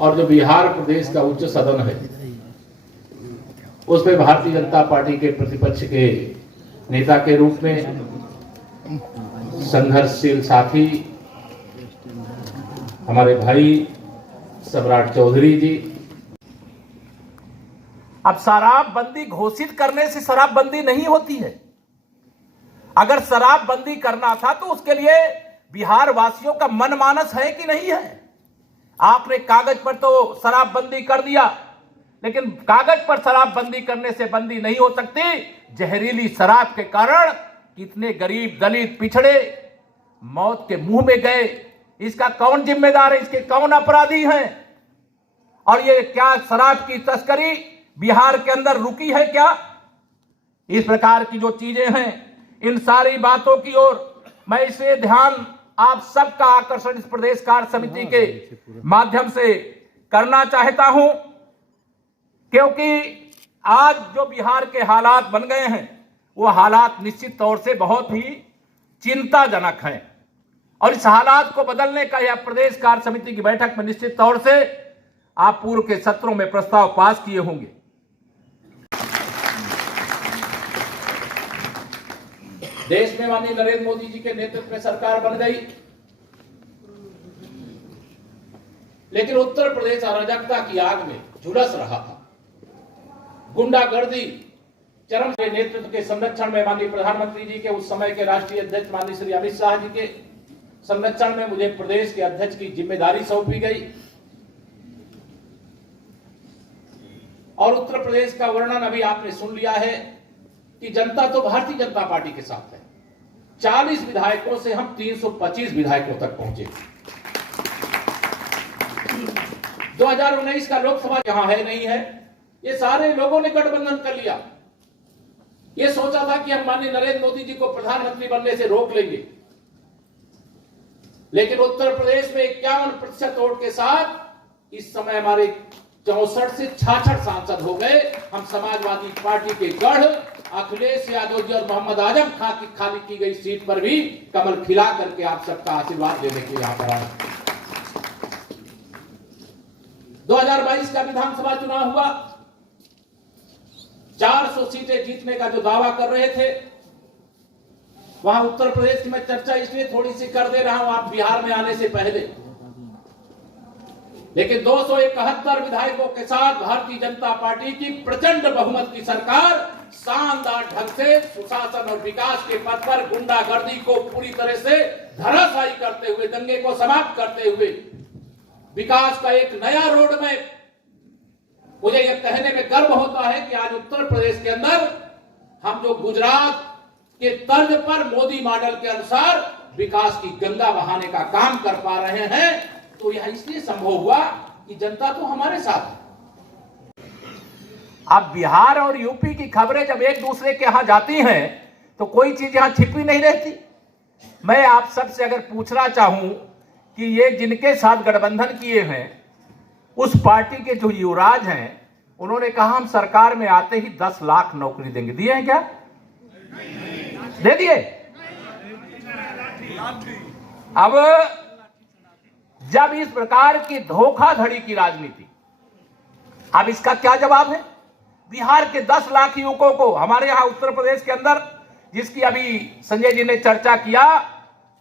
और जो बिहार प्रदेश का उच्च सदन है उसमें भारतीय जनता पार्टी के प्रतिपक्ष के नेता के रूप में संघर्षशील साथी हमारे भाई सम्राट चौधरी जी। अब शराबबंदी घोषित करने से शराबबंदी नहीं होती है। अगर शराबबंदी करना था तो उसके लिए बिहार वासियों का मनमानस है कि नहीं है। आपने कागज पर तो शराबबंदी कर दिया, लेकिन कागज पर शराबबंदी करने से बंदी नहीं हो सकती। जहरीली शराब के कारण कितने गरीब दलित पिछड़े मौत के मुंह में गए, इसका कौन जिम्मेदार है, इसके कौन अपराधी हैं? और ये क्या शराब की तस्करी बिहार के अंदर रुकी है क्या? इस प्रकार की जो चीजें हैं, इन सारी बातों की ओर मैं इसे ध्यान आप सबका आकर्षण इस प्रदेश कार्य समिति के माध्यम से करना चाहता हूं, क्योंकि आज जो बिहार के हालात बन गए हैं वो हालात निश्चित तौर से बहुत ही चिंताजनक हैं और इस हालात को बदलने का यह प्रदेश कार्य समिति की बैठक में निश्चित तौर से आप पूर्व के सत्रों में प्रस्ताव पास किए होंगे। देश में माननीय नरेंद्र मोदी जी के नेतृत्व में सरकार बन गई, लेकिन उत्तर प्रदेश अराजकता की आग में झुलस रहा था। गुंडागर्दी चरम के नेतृत्व के संरक्षण में माननीय प्रधानमंत्री जी के उस समय के राष्ट्रीय अध्यक्ष माननीय श्री अमित शाह जी के संरक्षण में मुझे प्रदेश के अध्यक्ष की जिम्मेदारी सौंपी गई और उत्तर प्रदेश का वर्णन अभी आपने सुन लिया है कि जनता तो भारतीय जनता पार्टी के साथ है। 40 विधायकों से हम 325 विधायकों तक पहुंचे। 2019 का लोकसभा यहां है नहीं है, ये सारे लोगों ने गठबंधन कर लिया। ये सोचा था कि हम माननीय नरेंद्र मोदी जी को प्रधानमंत्री बनने से रोक लेंगे, लेकिन उत्तर प्रदेश में 51% वोट के साथ इस समय हमारे 64 से 66 सांसद हो गए। हम समाजवादी पार्टी के गढ़ अखिलेश यादव जी और मोहम्मद आजम खान की खाली की गई सीट पर भी कमल खिला करके आप सबका आशीर्वाद लेने के यहां पर आए। 2022 का विधानसभा चुनाव हुआ, 400 सीटें जीतने का जो दावा कर रहे थे, वहां उत्तर प्रदेश की मैं चर्चा इसलिए थोड़ी सी कर दे रहा हूं आप बिहार में आने से पहले, लेकिन 271 विधायकों के साथ भारतीय जनता पार्टी की प्रचंड बहुमत की सरकार शानदार ढंग से सुशासन और विकास के पथ पर गुंडागर्दी को पूरी तरह से धराशायी करते हुए, दंगे को समाप्त करते हुए विकास का एक नया रोड मैप। मुझे यह कहने में गर्व होता है कि आज उत्तर प्रदेश के अंदर हम जो गुजरात के तर्ज पर मोदी मॉडल के अनुसार विकास की गंगा बहाने का काम कर पा रहे हैं, तो यह इसलिए संभव हुआ कि जनता तो हमारे साथ है। अब बिहार और यूपी की खबरें जब एक दूसरे के यहां जाती हैं तो कोई चीज यहां छिपी नहीं रहती। मैं आप सबसे अगर पूछना चाहूं कि ये जिनके साथ गठबंधन किए हैं उस पार्टी के जो युवराज हैं, उन्होंने कहा हम सरकार में आते ही 10 लाख नौकरी देंगे। दिए हैं क्या? दे दिए। अब जब इस प्रकार की धोखाधड़ी की राजनीति, अब इसका क्या जवाब है? बिहार के 10 लाख युवकों को हमारे यहां उत्तर प्रदेश के अंदर, जिसकी अभी संजय जी ने चर्चा किया,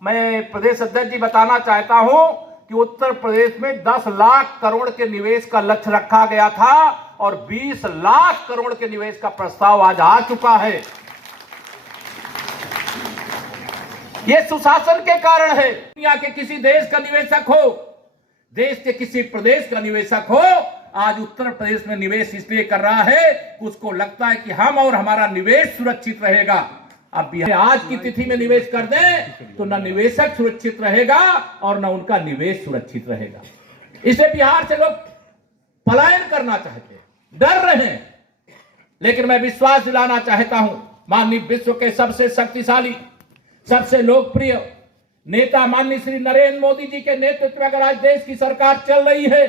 मैं प्रदेश अध्यक्ष जी बताना चाहता हूं कि उत्तर प्रदेश में 10 लाख करोड़ के निवेश का लक्ष्य रखा गया था और 20 लाख करोड़ के निवेश का प्रस्ताव आज आ चुका है। यह सुशासन के कारण है। दुनिया के किसी देश का निवेशक हो, देश के किसी प्रदेश का निवेशक हो, आज उत्तर प्रदेश में निवेश इसलिए कर रहा है कि उसको लगता है कि हम और हमारा निवेश सुरक्षित रहेगा। अब आज की तिथि में निवेश कर दें तो न निवेशक सुरक्षित रहेगा और न उनका निवेश सुरक्षित रहेगा। इसलिए बिहार से लोग पलायन करना चाहते हैं, डर रहे हैं। लेकिन मैं विश्वास दिलाना चाहता हूं, माननीय विश्व के सबसे शक्तिशाली, सबसे लोकप्रिय नेता माननीय श्री नरेंद्र मोदी जी के नेतृत्व में अगर आज देश की सरकार चल रही है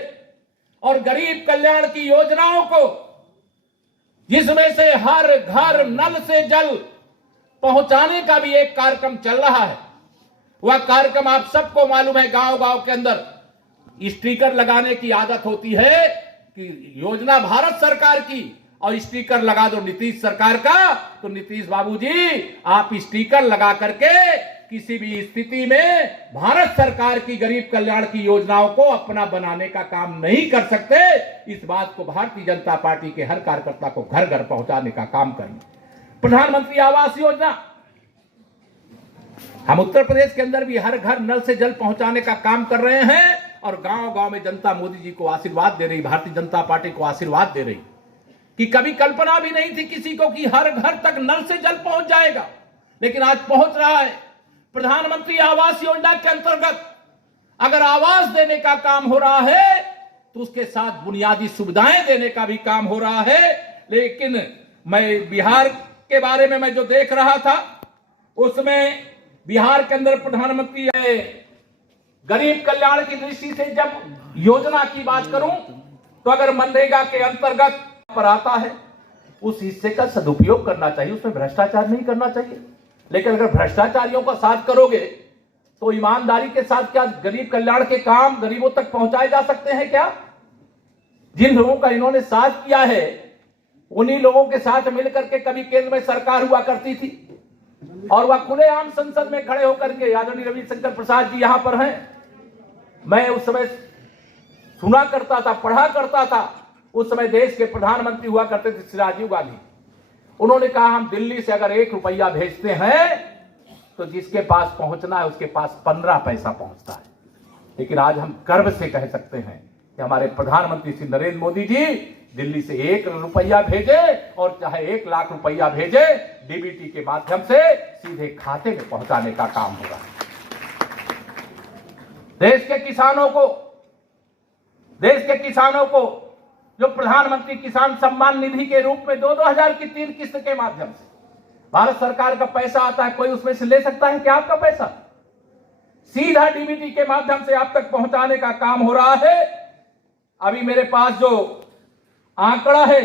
और गरीब कल्याण की योजनाओं को, जिसमें से हर घर नल से जल पहुंचाने का भी एक कार्यक्रम चल रहा है, वह कार्यक्रम आप सबको मालूम है। गांव गांव के अंदर स्टिकर लगाने की आदत होती है कि योजना भारत सरकार की और स्टिकर लगा दो नीतीश सरकार का, तो नीतीश बाबूजी आप स्टिकर लगा करके किसी भी स्थिति में भारत सरकार की गरीब कल्याण की योजनाओं को अपना बनाने का काम नहीं कर सकते। इस बात को भारतीय जनता पार्टी के हर कार्यकर्ता को घर घर पहुंचाने का काम करें। प्रधानमंत्री आवास योजना, हम उत्तर प्रदेश के अंदर भी हर घर नल से जल पहुंचाने का काम कर रहे हैं और गांव गांव में जनता मोदी जी को आशीर्वाद दे रही, भारतीय जनता पार्टी को आशीर्वाद दे रही कि कभी कल्पना भी नहीं थी किसी को कि हर घर तक नल से जल पहुंच जाएगा, लेकिन आज पहुंच रहा है। प्रधानमंत्री आवास योजना के अंतर्गत अगर आवास देने का काम हो रहा है तो उसके साथ बुनियादी सुविधाएं देने का भी काम हो रहा है। लेकिन मैं बिहार के बारे में मैं जो देख रहा था उसमें बिहार के अंदर प्रधानमंत्री गरीब कल्याण की दृष्टि से जब योजना की बात करूं तो अगर मनरेगा के अंतर्गत पर आता है उस हिस्से का सदुपयोग करना चाहिए, उसमें भ्रष्टाचार नहीं करना चाहिए। लेकिन अगर भ्रष्टाचारियों का साथ करोगे तो ईमानदारी के साथ क्या गरीब कल्याण के काम गरीबों तक पहुंचाए जा सकते हैं क्या? जिन लोगों का इन्होंने साथ किया है उन्हीं लोगों के साथ मिलकर के कभी केंद्र में सरकार हुआ करती थी और वह खुलेआम संसद में खड़े होकर के, आदरणीय रविशंकर प्रसाद जी यहां पर हैं, मैं उस समय सुना करता था, पढ़ा करता था। उस समय देश के प्रधानमंत्री हुआ करते थे श्री राजीव गांधी। उन्होंने कहा हम दिल्ली से अगर 1 रुपया भेजते हैं तो जिसके पास पहुंचना है उसके पास 15 पैसा पहुंचता है। लेकिन आज हम गर्व से कह सकते हैं कि हमारे प्रधानमंत्री श्री नरेंद्र मोदी जी दिल्ली से 1 रुपया भेजे और चाहे 1 लाख रुपया भेजे, डीबीटी के माध्यम से सीधे खाते में पहुंचाने का काम हो रहा है। देश के किसानों को जो प्रधानमंत्री किसान सम्मान निधि के रूप में 2-2 हजार की 3 किस्त के माध्यम से भारत सरकार का पैसा आता है, कोई उसमें से ले सकता है क्या आपका पैसा? सीधा डीबीटी के माध्यम से आप तक पहुंचाने का काम हो रहा है। अभी मेरे पास जो आंकड़ा है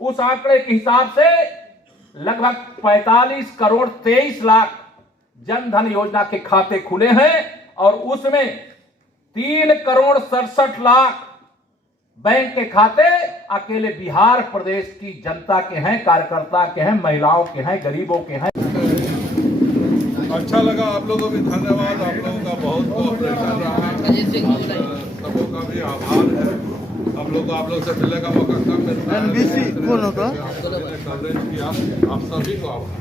उस आंकड़े के हिसाब से लगभग 45 करोड़ 23 लाख जनधन योजना के खाते खुले हैं और उसमें 3 करोड़ 67 लाख बैंक के खाते अकेले बिहार प्रदेश की जनता के हैं, कार्यकर्ता के हैं, महिलाओं के हैं, गरीबों के हैं। अच्छा लगा, आप लोगों को भी धन्यवाद, आप लोगों का बहुत कोऑपरेशन रहा, सबों का भी आभार है। आप लोग से मिलने का मौका कम मिलता है, कवरेज किया, आप सभी को आभार।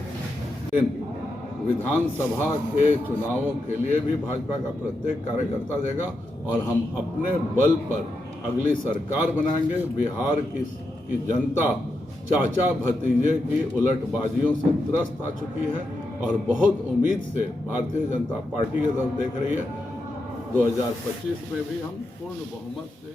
विधानसभा के चुनावों के लिए भी भाजपा का प्रत्येक कार्यकर्ता देगा और हम अपने बल पर अगली सरकार बनाएंगे। बिहार की जनता चाचा भतीजे की उलटबाजियों से त्रस्त आ चुकी है और बहुत उम्मीद से भारतीय जनता पार्टी की तरफ देख रही है। 2025 में भी हम पूर्ण बहुमत से